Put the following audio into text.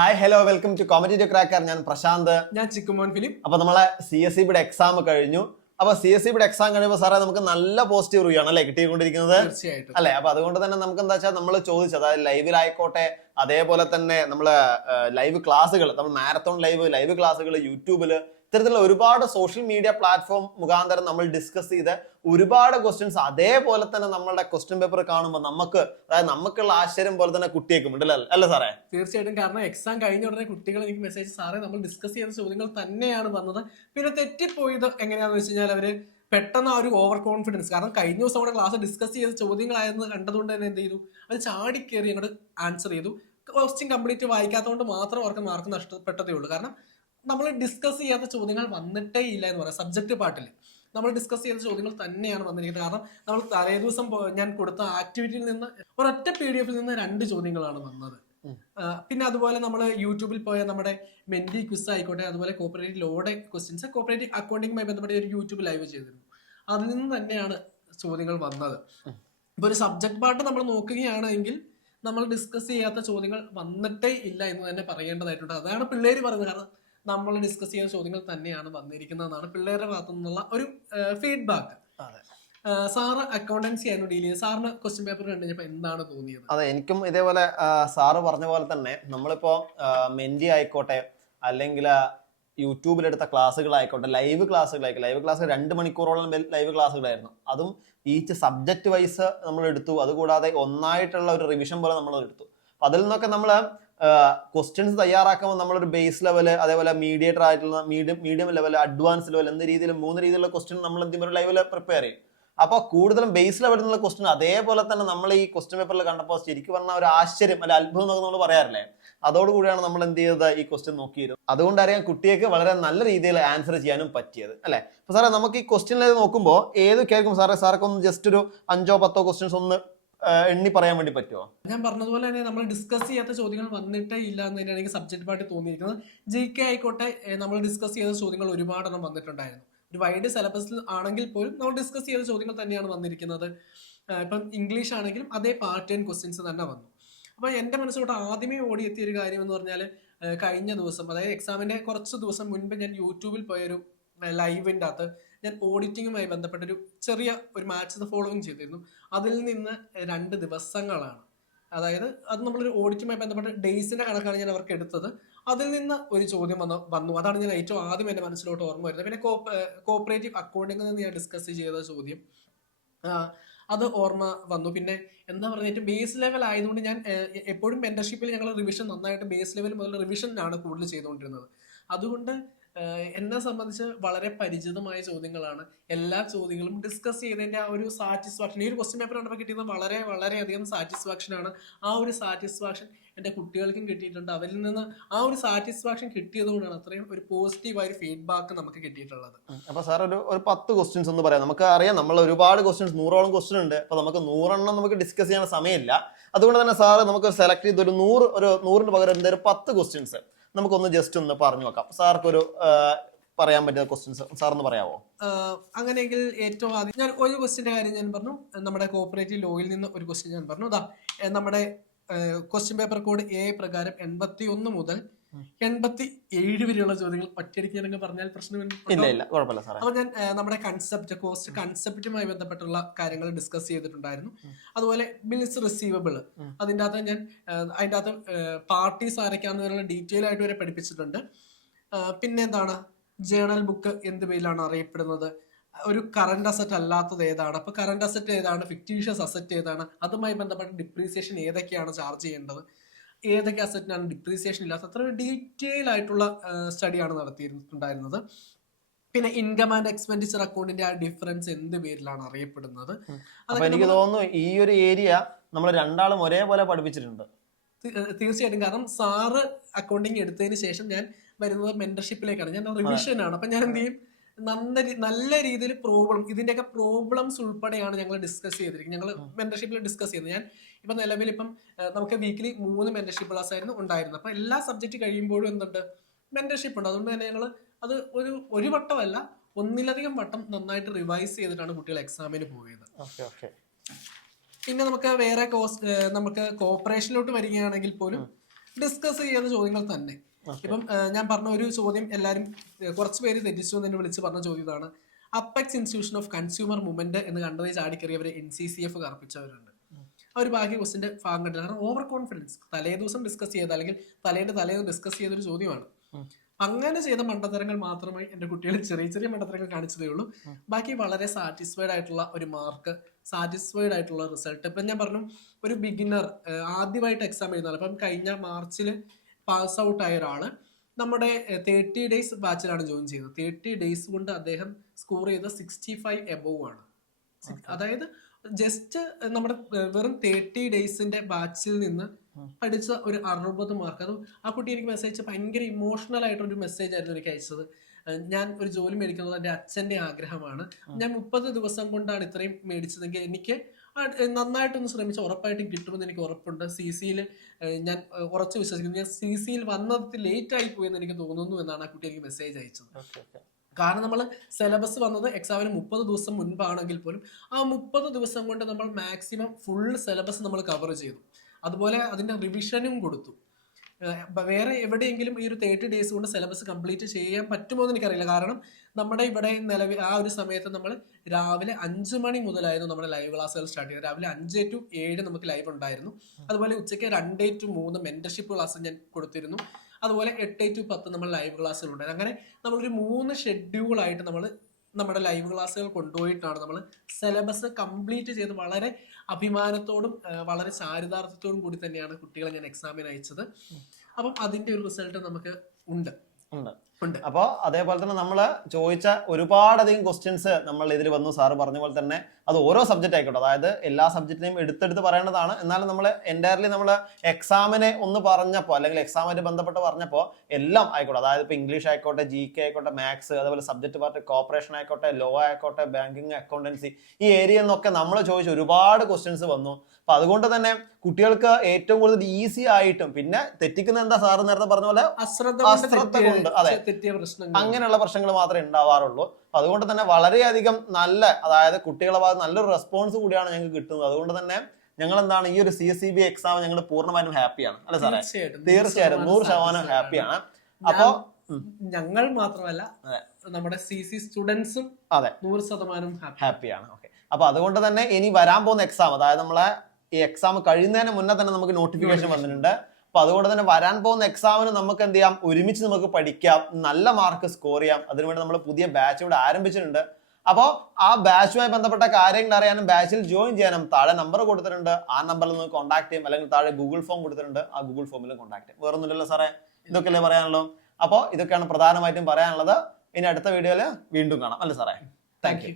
Hi hello welcome to comedy cracker. ഞാൻ പ്രശാന്ത്. ഞാൻ ചിക്കുമോൻ film. അപ്പൊ നമ്മളെ CSEBയുടെ എക്സാം കഴിഞ്ഞു. അപ്പൊ CSEBയുടെ എക്സാം കഴിയുമ്പോൾ സാറേ നമുക്ക് നല്ല പോസിറ്റീവ് റിവ്യൂ ആണ് അല്ലെ കിട്ടിക്കൊണ്ടിരിക്കുന്നത് അല്ലെ. അപ്പൊ അതുകൊണ്ട് തന്നെ നമുക്ക് എന്താ വെച്ചാൽ നമ്മൾ ചോദിച്ചത്, അതായത് ലൈവിലായിക്കോട്ടെ, അതേപോലെ തന്നെ നമ്മള് ലൈവ് ക്ലാസ്സുകൾ, നമ്മൾ മാരത്തോൺ ലൈവ് ക്ലാസ്സുകൾ യൂട്യൂബില്, ഇത്തരത്തിലുള്ള ഒരുപാട് സോഷ്യൽ മീഡിയ പ്ലാറ്റ്ഫോം മുഖാന്തരം നമ്മൾ ഡിസ്കസ് ചെയ്ത് ഒരുപാട് ക്വസ്റ്റ്യൻസ് അതേപോലെ തന്നെ നമ്മളുടെ ക്വസ്റ്റ്യൻ പേപ്പർ കാണുമ്പോൾ നമുക്കുള്ള ആശ്ചര്യം പോലെ തന്നെ കുട്ടിയേക്കും ഉണ്ടല്ലോ അല്ലേ സാറേ? തീർച്ചയായിട്ടും. കാരണം എക്സാം കഴിഞ്ഞ ഉടനെ കുട്ടികൾ എനിക്ക് മെസ്സേജ്, സാറേ നമ്മൾ ഡിസ്കസ് ചെയ്ത ചോദ്യങ്ങൾ തന്നെയാണ് വന്നത്, പിന്നെ തെറ്റിപ്പോയത് എങ്ങനെയാന്ന് വെച്ച് കഴിഞ്ഞാൽ അവര് പെട്ടെന്ന് ആ ഒരു ഓവർ കോൺഫിഡൻസ്, കാരണം കഴിഞ്ഞ ദിവസം അവിടെ ക്ലാസ് ഡിസ്കസ് ചെയ്ത ചോദ്യങ്ങളായിരുന്നു കണ്ടതുകൊണ്ട് തന്നെ എന്ത് ചെയ്തു, അത് ചാടിക്കേറി അങ്ങോട്ട് ആൻസർ ചെയ്തു. ക്വസ്റ്റ്യൻ കംപ്ലീറ്റ് വായിക്കാത്തതുകൊണ്ട് മാത്രം അവർക്ക് മാർക്ക് നഷ്ടപ്പെട്ടതേ ഉള്ളൂ. കാരണം നമ്മൾ ഡിസ്കസ് ചെയ്യാത്ത ചോദ്യങ്ങൾ വന്നിട്ടേ ഇല്ല എന്ന് പറയാം. സബ്ജക്ട് പാർട്ടിൽ നമ്മൾ ഡിസ്കസ് ചെയ്ത ചോദ്യങ്ങൾ തന്നെയാണ് വന്നിരിക്കുന്നത്. കാരണം നമ്മൾ തലേ ദിവസം ഞാൻ കൊടുത്ത ആക്ടിവിറ്റിയിൽ നിന്ന് ഒരൊറ്റ PDF നിന്ന് 2 ചോദ്യങ്ങളാണ് വന്നത്. പിന്നെ അതുപോലെ നമ്മൾ യൂട്യൂബിൽ പോയ നമ്മുടെ മെന്റി ക്വിസ് ആയിക്കോട്ടെ, അതുപോലെ കോപ്പറേറ്റീവ് ലോയുടെ ക്വസ്റ്റ്യൻസ്, കോപ്പറേറ്റീവ് അക്കൗണ്ടിങ്ങുമായി ബന്ധപ്പെട്ട ഒരു യൂട്യൂബ് ലൈവ് ചെയ്തിരുന്നു. അതിൽ നിന്ന് തന്നെയാണ് ചോദ്യങ്ങൾ വന്നത്. ഇപ്പൊ ഒരു സബ്ജക്ട് പാർട്ട് നമ്മൾ നോക്കുകയാണെങ്കിൽ നമ്മൾ ഡിസ്കസ് ചെയ്യാത്ത ചോദ്യങ്ങൾ വന്നിട്ടേ ഇല്ല എന്ന് തന്നെ പറയേണ്ടതായിട്ടുണ്ട്. അതാണ് പിള്ളേര് പറയുന്നത്. കാരണം നമ്മൾ ഡിസ്കസ് ചെയ്യുന്ന ചോദ്യങ്ങൾ തന്നെയാണ് വന്നിരിക്കുന്നതെന്നാണ് പിള്ളേരുടെ ഭാഗത്തു നിന്നുള്ള ഒരു ഫീഡ്ബാക്ക്. സാറ് അക്കൗണ്ടൻസി ആയിരുന്നു ഡീൽ ചെയ്ത്. സാറിന് ക്വസ്റ്റ്യൻ പേപ്പർ കണ്ടുകഴിഞ്ഞപ്പോൾ എന്താണ് തോന്നിയത്? അതെ, എനിക്കും ഇതേപോലെ സാറ് പറഞ്ഞ പോലെ തന്നെ നമ്മളിപ്പോ മെന്റി ആയിക്കോട്ടെ, അല്ലെങ്കിൽ യൂട്യൂബിലെടുത്ത ക്ലാസ്സുകളായിക്കോട്ടെ, ലൈവ് ക്ലാസ് 2 മണിക്കൂറോളം ലൈവ് ക്ലാസ്സുകളായിരുന്നു. അതും ഈച്ച് സബ്ജക്ട് വൈസ് നമ്മൾ എടുത്തു. അതുകൂടാതെ ഒന്നായിട്ടുള്ള ഒരു റിവിഷൻ പോലെ നമ്മൾ എടുത്തു. അപ്പൊ അതിൽ നിന്നൊക്കെ നമ്മൾ ക്വസ്റ്റ്യൻസ് തയ്യാറാക്കുമ്പോൾ നമ്മളൊരു ബേസ് ലെവല്, അതേപോലെ മീഡിയേറ്റർ ആയിട്ടുള്ള മീഡിയം ലെവൽ, അഡ്വാൻസ് ലെവൽ എന്ന രീതിയിൽ 3 രീതിയിലുള്ള ക്വസ്റ്റ്യൻ നമ്മൾ എന്തെങ്കിലും ലൈവില് പ്രിപ്പയർ ചെയ്യും. അപ്പൊ കൂടുതലും ബേസ് ലെവലിൽ നിന്നുള്ള ക്വസ്റ്റ്യൻ അതേപോലെ തന്നെ നമ്മൾ ഈ ക്വസ്റ്റ്യൻ പേപ്പറിൽ കണ്ടപ്പോൾ ശരിക്കും പറഞ്ഞ ഒരു ആശ്ചര്യം അല്ലെ, അത്ഭുതം എന്നൊക്കെ നമ്മൾ പറയാറില്ലേ, അതോടുകൂടിയാണ് നമ്മൾ എന്ത് ചെയ്തത്, ഈ ക്വസ്റ്റ്യൻ നോക്കിയത്. അതുകൊണ്ടറിയാം കുട്ടികൾക്ക് വളരെ നല്ല രീതിയിൽ ആൻസർ ചെയ്യാനും പറ്റിയത് അല്ലെ. അപ്പൊ സാറേ നമുക്ക് ഈ ക്വസ്റ്റ്യനിലേക്ക് നോക്കുമ്പോൾ ഏതൊക്കെയായിരിക്കും സാർക്ക് ഒന്ന് ജസ്റ്റ് ഒരു 5-10 ക്വസ്റ്റ്യൻസ് ഒന്ന് എണ്ണി പറയാൻ വേണ്ടി പറ്റുമോ? ഞാൻ പറഞ്ഞതുപോലെ തന്നെ നമ്മൾ ഡിസ്കസ് ചെയ്യാത്ത ചോദ്യങ്ങൾ വന്നിട്ടേ ഇല്ല എന്ന് തന്നെയാണ് എനിക്ക് സബ്ജക്ട് പാർട്ടി തോന്നിയിരിക്കുന്നത്. GK ആയിക്കോട്ടെ, നമ്മൾ ഡിസ്കസ് ചെയ്ത ചോദ്യങ്ങൾ ഒരുപാടെണ്ണം വന്നിട്ടുണ്ടായിരുന്നു. ഒരു വൈഡ് സിലബസിൽ ആണെങ്കിൽ പോലും നമ്മൾ ഡിസ്കസ് ചെയ്ത ചോദ്യങ്ങൾ തന്നെയാണ് വന്നിരിക്കുന്നത്. ഇപ്പം ഇംഗ്ലീഷ് ആണെങ്കിലും അതേ പാറ്റേൺ ക്വസ്റ്റ്യൻസ് തന്നെ വന്നു. അപ്പൊ എന്റെ മനസ്സിലോട്ട് ആദ്യമേ ഓടിയെത്തിയ ഒരു കാര്യം എന്ന് പറഞ്ഞാൽ, കഴിഞ്ഞ ദിവസം, അതായത് എക്സാമിന്റെ കുറച്ച് ദിവസം മുൻപ് ഞാൻ യൂട്യൂബിൽ പോയൊരു ലൈവിൻ്റെ അകത്ത് ഞാൻ ഓഡിറ്റിങ്ങുമായി ബന്ധപ്പെട്ടൊരു ചെറിയ ഒരു മാച്ച് ദ ഫോളോവിങ് ചെയ്തിരുന്നു. അതിൽ നിന്ന് 2 ദിവസങ്ങളാണ്, അതായത് അത് നമ്മളൊരു ഓഡിറ്റുമായി ബന്ധപ്പെട്ട ഡേയ്സിന്റെ കണക്കാണ് ഞാൻ അവർക്ക് എടുത്തത്. അതിൽ നിന്ന് ഒരു ചോദ്യം വന്നു. അതാണ് ഞാൻ ഏറ്റവും ആദ്യം എൻ്റെ മനസ്സിലോട്ട് ഓർമ്മ വരുന്നത്. പിന്നെ കോപ്പറേറ്റീവ് അക്കൗണ്ടിങ്ങിൽ നിന്ന് ഞാൻ ഡിസ്കസ് ചെയ്ത ചോദ്യം, അത് ഓർമ്മ വന്നു. പിന്നെ എന്താ പറയുക, ഏറ്റവും ബേസ് ലെവൽ ആയതുകൊണ്ട് ഞാൻ എപ്പോഴും മെന്റർഷിപ്പിൽ ഞങ്ങൾ റിവിഷൻ നന്നായിട്ട് ബേസ് ലെവൽ മുതൽ റിവിഷനാണ് കൂടുതൽ ചെയ്തുകൊണ്ടിരുന്നത്. അതുകൊണ്ട് എന്നെ സംബന്ധിച്ച് വളരെ പരിചിതമായ ചോദ്യങ്ങളാണ്. എല്ലാ ചോദ്യങ്ങളും ഡിസ്കസ് ചെയ്തതിന്റെ ആ ഒരു സാറ്റിസ്ഫാക്ഷൻ, ഈ ഒരു ക്വസ്റ്റ്യൻ പേപ്പർ കണ്ടപ്പോൾ കിട്ടിയത് വളരെയധികം സാറ്റിസ്ഫാക്ഷൻ ആണ്. ആ ഒരു സാറ്റിസ്ഫാക്ഷൻ എൻ്റെ കുട്ടികൾക്കും കിട്ടിയിട്ടുണ്ട്. അവരിൽ നിന്ന് ആ ഒരു സാറ്റിസ്ഫാക്ഷൻ കിട്ടിയത് കൊണ്ടാണ് അത്രയും ഒരു പോസിറ്റീവായ ഒരു ഫീഡ്ബാക്ക് നമുക്ക് കിട്ടിയിട്ടുള്ളത്. അപ്പൊ സാർ ഒരു 10 ക്വസ്റ്റ്യൻസ് ഒന്ന് പറയാം. നമുക്ക് അറിയാം നമ്മൾ ഒരുപാട് ക്വസ്റ്റ്യൻസ്, 100ഓളം ക്വസ്റ്റ്യൻ ഉണ്ട്. അപ്പൊ നമുക്ക് 100 നമുക്ക് ഡിസ്കസ് ചെയ്യാൻ സമയമില്ല. അതുകൊണ്ട് തന്നെ സാറ് നമുക്ക് സെലക്ട് ചെയ്ത് ഒരു 100ന് പകരം എന്തായാലും 10 ക്വസ്റ്റ്യൻസ് നമുക്കൊന്ന് ജസ്റ്റ് ഒന്ന് പറഞ്ഞു നോക്കാം. സാർക്ക് ഒരു പറയാൻ പറ്റുന്ന ക്വസ്റ്റ്യൻസ് സാറൊന്ന് പറയാമോ? അങ്ങനെയെങ്കിൽ ഏറ്റവും ആദ്യം ഞാൻ ഒരു ക്വസ്റ്റ്യന്റെ കാര്യം ഞാൻ പറഞ്ഞു. നമ്മുടെ കോപ്പറേറ്റീവ് ലോയിൽ നിന്ന് ഒരു ക്വസ്റ്റ്യൻ ഞാൻ പറഞ്ഞു. നമ്മുടെ ക്വസ്റ്റ്യൻ പേപ്പർ കോഡ് A പ്രകാരം 81 മുതൽ 87 വരെയുള്ള ചോദ്യങ്ങൾ ഒറ്റയടിക്ക് പറഞ്ഞാൽ പ്രശ്നമില്ല. അപ്പൊ ഞാൻ നമ്മുടെ കോസ്റ്റ് കൺസെപ്റ്റുമായി ബന്ധപ്പെട്ടുള്ള കാര്യങ്ങൾ ഡിസ്കസ് ചെയ്തിട്ടുണ്ടായിരുന്നു. അതുപോലെ ബിൽസ് റിസീവബിൾ, അതിൻ്റെ അകത്ത് പാർട്ടീസ് ആരൊക്കെയാണെന്നുള്ള ഡീറ്റെയിൽ ആയിട്ട് വരെ പഠിപ്പിച്ചിട്ടുണ്ട്. പിന്നെ എന്താണ്, ജേണൽ ബുക്ക് എന്ത് പേരിലാണ് അറിയപ്പെടുന്നത്, ഒരു കറണ്ട് അസറ്റ് അല്ലാത്തത് ഏതാണ്, അപ്പൊ കറണ്ട് അസറ്റ് ഏതാണ്, ഫിക്റ്റീഷ്യസ് അസറ്റ് ഏതാണ്, അതുമായി ബന്ധപ്പെട്ട ഡിപ്രീസിയേഷൻ ഏതൊക്കെയാണ് ചാർജ് ചെയ്യേണ്ടത്, ഏതൊക്കെ അസറ്റിനാണ് ഡിപ്രീസിയേഷൻ ഇല്ലാത്ത, അത്ര ഡീറ്റെയിൽ ആയിട്ടുള്ള സ്റ്റഡിയാണ് നടത്തിയിട്ടുണ്ടായിരുന്നത്. പിന്നെ ഇൻകം ആൻഡ് എക്സ്പെൻഡിച്ചർ അക്കൗണ്ടിന്റെ ആ ഡിഫറൻസ് എന്ത് പേരിലാണ് അറിയപ്പെടുന്നത്. എനിക്ക് തോന്നുന്നു ഈ ഒരു ഏരിയ നമ്മൾ രണ്ടാളും ഒരേപോലെ പഠിപ്പിച്ചിട്ടുണ്ട്. തീർച്ചയായിട്ടും. കാരണം സാറ് അക്കൗണ്ടിങ് എടുത്തതിന് ശേഷം ഞാൻ വരുന്നത് മെന്റർഷിപ്പിലേക്കാണ്. ഞാൻ റിവിഷനാണ്. അപ്പൊ ഞാൻ എന്ത് ചെയ്യും, നല്ല രീതിയിൽ ഇതിന്റെയൊക്കെ പ്രോബ്ലംസ് ഉൾപ്പെടെയാണ് ഞങ്ങൾ ഡിസ്കസ് ചെയ്തിരിക്കുന്നത്. ഞങ്ങൾ മെന്റർഷിപ്പിൽ ഡിസ്കസ് ചെയ്യുന്നത്. ഞാൻ ഇപ്പൊ നിലവിൽ നമുക്ക് വീക്കിലി 3 മെന്റർഷിപ്പ് ക്ലാസ് ആയിരുന്നു ഉണ്ടായിരുന്നത്. അപ്പൊ എല്ലാ സബ്ജക്ട് കഴിയുമ്പോഴും എന്തുണ്ട്, മെന്റർഷിപ്പ് ഉണ്ട്. അതുകൊണ്ട് തന്നെ ഞങ്ങൾ അത് ഒരു വട്ടമല്ല, 1-ലധികം വട്ടം നന്നായിട്ട് റിവൈസ് ചെയ്തിട്ടാണ് കുട്ടികൾ എക്സാമിന് പോയത്. പിന്നെ നമുക്ക് വേറെ നമുക്ക് കോപ്പറേഷനിലോട്ട് വരികയാണെങ്കിൽ പോലും ഡിസ്കസ് ചെയ്യുന്ന ചോദ്യങ്ങൾ തന്നെ. ഇപ്പം ഞാൻ പറഞ്ഞ ഒരു ചോദ്യം എല്ലാവരും കുറച്ച് പേര് തെറ്റിച്ചു എന്ന് എന്നെ വിളിച്ച് പറഞ്ഞ ചോദ്യം ഇതാണ്. Apex institution of consumer movement എന്ന് കണ്ടതിൽ ചാടിക്കറിയവർ NCCF കർപ്പിച്ചവരുണ്ട്. അവർ ബാക്കി ക്വസ്റ്റിന്റെ ഭാഗം കണ്ടില്ല. കാരണം ഓവർ കോൺഫിഡൻസ് തലേ ദിവസം ഡിസ്കസ് ചെയ്ത അല്ലെങ്കിൽ തലേന്ന് ഡിസ്കസ് ചെയ്തൊരു ചോദ്യമാണ്. അങ്ങനെ ചെയ്ത മണ്ടത്തരങ്ങൾ മാത്രമേ എൻ്റെ കുട്ടികൾ ചെറിയ ചെറിയ മണ്ടത്തരങ്ങൾ കാണിച്ചതേ ഉള്ളൂ. ബാക്കി വളരെ സാറ്റിസ്ഫൈഡ് ആയിട്ടുള്ള ഒരു മാർക്ക്, സാറ്റിസ്ഫൈഡ് ആയിട്ടുള്ള റിസൾട്ട്. ഇപ്പം ഞാൻ പറഞ്ഞു, ഒരു ബിഗിനർ ആദ്യമായിട്ട് എക്സാം എഴുതുന്നത്. അപ്പം കഴിഞ്ഞ മാർച്ചിൽ പാസ് ഔട്ട് ആയ ഒരാള് നമ്മുടെ 30 days ബാച്ചിലാണ് ജോയിൻ ചെയ്തത്. 30 days കൊണ്ട് അദ്ദേഹം സ്കോർ ചെയ്ത 65 എബോവ് ആണ്. അതായത് ജസ്റ്റ് നമ്മുടെ വെറും 30 daysന്റെ ബാച്ചിൽ നിന്ന് പഠിച്ച ഒരു 60 മാർക്ക്. അത് ആ കുട്ടി എനിക്ക് മെസ്സേജ് ഭയങ്കര ഇമോഷണൽ ആയിട്ടൊരു മെസ്സേജ് ആയിരുന്നു എനിക്ക് അയച്ചത്. ഞാൻ ഒരു ജോലി മേടിക്കുന്നത് എൻ്റെ അച്ഛൻ്റെ ആഗ്രഹമാണ്. ഞാൻ 30 ദിവസം കൊണ്ടാണ് ഇത്രയും മേടിച്ചതെങ്കിൽ എനിക്ക് നന്നായിട്ടൊന്ന് ശ്രമിച്ച് ഉറപ്പായിട്ടും കിട്ടുമെന്ന് എനിക്ക് ഉറപ്പുണ്ട്. CCയിൽ ഞാൻ ഉറച്ചു വിശ്വസിക്കുന്നു. ഞാൻ CCയിൽ വന്നത് ലേറ്റ് ആയി പോയെന്ന് എനിക്ക് തോന്നുന്നു എന്നാണ് ആ കുട്ടി എനിക്ക് മെസ്സേജ് അയച്ചത്. കാരണം നമ്മൾ സിലബസ് വന്നത് എക്സാമിന് 30 ദിവസം മുൻപാണെങ്കിൽ പോലും ആ 30 ദിവസം കൊണ്ട് നമ്മൾ മാക്സിമം ഫുൾ സിലബസ് നമ്മൾ കവർ ചെയ്തു. അതുപോലെ അതിന്റെ റിവിഷനും കൊടുത്തു. വേറെ എവിടെയെങ്കിലും ഈ ഒരു 30 days കൊണ്ട് സിലബസ് കംപ്ലീറ്റ് ചെയ്യാൻ പറ്റുമോ എന്ന് എനിക്കറിയില്ല. കാരണം നമ്മുടെ ഇവിടെ നിലവിൽ ആ ഒരു സമയത്ത് നമ്മൾ രാവിലെ 5 മണി മുതലായിരുന്നു നമ്മുടെ ലൈവ് ക്ലാസ്സുകൾ സ്റ്റാർട്ട് ചെയ്തത്. രാവിലെ 5 to 7 നമുക്ക് ലൈവ് ഉണ്ടായിരുന്നു. അതുപോലെ ഉച്ചയ്ക്ക് 2 to 3 മെന്റർഷിപ്പ് ക്ലാസ് ഞാൻ കൊടുത്തിരുന്നു. അതുപോലെ 8 to 10 നമ്മൾ ലൈവ് ക്ലാസ്സുകൾ ഉണ്ടായിരുന്നു. അങ്ങനെ നമ്മളൊരു 3 ഷെഡ്യൂളായിട്ട് നമ്മൾ നമ്മുടെ ലൈവ് ക്ലാസ്സുകൾ കൊണ്ടുപോയിട്ടാണ് നമ്മൾ സിലബസ് കംപ്ലീറ്റ് ചെയ്ത് വളരെ അഭിമാനത്തോടും വളരെ ചാരിതാർത്ഥ്യത്തോടും കൂടി തന്നെയാണ് കുട്ടികളെ ഞാൻ എക്സാമിന് അയച്ചത്. അപ്പം അതിന്റെ ഒരു റിസൾട്ട് നമുക്ക് ഉണ്ട്. അപ്പോൾ അതേപോലെ തന്നെ നമ്മൾ ചോദിച്ച ഒരുപാടധികം ക്വസ്റ്റ്യൻസ് നമ്മൾ ഇതിൽ വന്നു. സാറ് പറഞ്ഞ പോലെ തന്നെ അത് ഓരോ സബ്ജക്റ്റ് ആയിക്കോട്ടെ, അതായത് എല്ലാ സബ്ജക്റ്റിനെയും എടുത്തെടുത്ത് പറയേണ്ടതാണ്. എന്നാലും നമ്മൾ എൻറ്റയർലി നമ്മൾ എക്സാമിനെ ഒന്ന് പറഞ്ഞപ്പോൾ അല്ലെങ്കിൽ എക്സാമിന് ബന്ധപ്പെട്ട് പറഞ്ഞപ്പോൾ എല്ലാം ആയിക്കോട്ടെ, അതായത് ഇപ്പോൾ ഇംഗ്ലീഷ് ആയിക്കോട്ടെ, GK ആയിക്കോട്ടെ, മാത്സ്, അതുപോലെ സബ്ജക്ട് പാർട്ട് കോർപ്പറേഷൻ ആയിക്കോട്ടെ, ലോ ആയിക്കോട്ടെ, ബാങ്കിങ്, അക്കൗണ്ടൻസി, ഈ ഏരിയയിൽ നിന്നൊക്കെ നമ്മൾ ചോദിച്ച ഒരുപാട് ക്വസ്റ്റ്യൻസ് വന്നു. അപ്പൊ അതുകൊണ്ട് തന്നെ കുട്ടികൾക്ക് ഏറ്റവും കൂടുതൽ ഈസി ആയിട്ടും, പിന്നെ തെറ്റിക്കുന്ന എന്താ സാറ് നേരത്തെ പറഞ്ഞ പോലെ അശ്രദ്ധ കൊണ്ട്, അതെ, അങ്ങനെയുള്ള പ്രശ്നങ്ങൾ മാത്രമേ ഉണ്ടാവാറുള്ളൂ. അതുകൊണ്ട് തന്നെ വളരെയധികം നല്ല, അതായത് കുട്ടികളെ ഭാഗത്ത് നല്ലൊരു റെസ്പോൺസ് കൂടിയാണ് ഞങ്ങൾക്ക് കിട്ടുന്നത്. അതുകൊണ്ട് തന്നെ ഞങ്ങൾ എന്താണ് ഈ ഒരു CSEB എക്സാം ഞങ്ങൾ പൂർണ്ണമായും ഹാപ്പിയാണ്. അല്ലെ സാറേ? തീർച്ചയായും 100% ഹാപ്പിയാണ്. അപ്പോ ഞങ്ങൾ മാത്രമല്ല, നമ്മുടെ CC സ്റ്റുഡൻസും അതെ 100% ഹാപ്പിയാണ്. ഓക്കെ, അപ്പൊ അതുകൊണ്ട് തന്നെ ഇനി വരാൻ പോകുന്ന എക്സാം, അതായത് നമ്മളെ ഈ എക്സാം കഴിയുന്നതിന് മുന്നേ തന്നെ നമുക്ക് നോട്ടിഫിക്കേഷൻ വന്നിട്ടുണ്ട്. അപ്പൊ അതുകൊണ്ട് തന്നെ വരാൻ പോകുന്ന എക്സാമിന് നമുക്ക് എന്ത് ചെയ്യാം, ഒരുമിച്ച് നമുക്ക് പഠിക്കാം, നല്ല മാർക്ക് സ്കോർ ചെയ്യാം. അതിനുവേണ്ടി നമ്മൾ പുതിയ ബാച്ച് ഇവിടെ ആരംഭിച്ചിട്ടുണ്ട്. അപ്പോൾ ആ ബാച്ചുമായി ബന്ധപ്പെട്ട കാര്യങ്ങൾ അറിയാനും ബാച്ചിൽ ജോയിൻ ചെയ്യാനും താഴെ നമ്പർ കൊടുത്തിട്ടുണ്ട്. ആ നമ്പറിൽ നിന്ന് കോൺടാക്ട് ചെയ്യും, അല്ലെങ്കിൽ താഴെ ഗൂഗിൾ ഫോം കൊടുത്തിട്ടുണ്ട്, ആ ഗൂഗിൾ ഫോമിലും കോൺടാക്ട് ചെയ്യും. വേറൊന്നുമില്ലല്ലോ സാറേ? ഇതൊക്കെയല്ലേ പറയാനുള്ളൂ? അപ്പോൾ ഇതൊക്കെയാണ് പ്രധാനമായിട്ടും പറയാനുള്ളത്. ഇനി അടുത്ത വീഡിയോയിൽ വീണ്ടും കാണാം, അല്ലേ സാറേ? Thank you.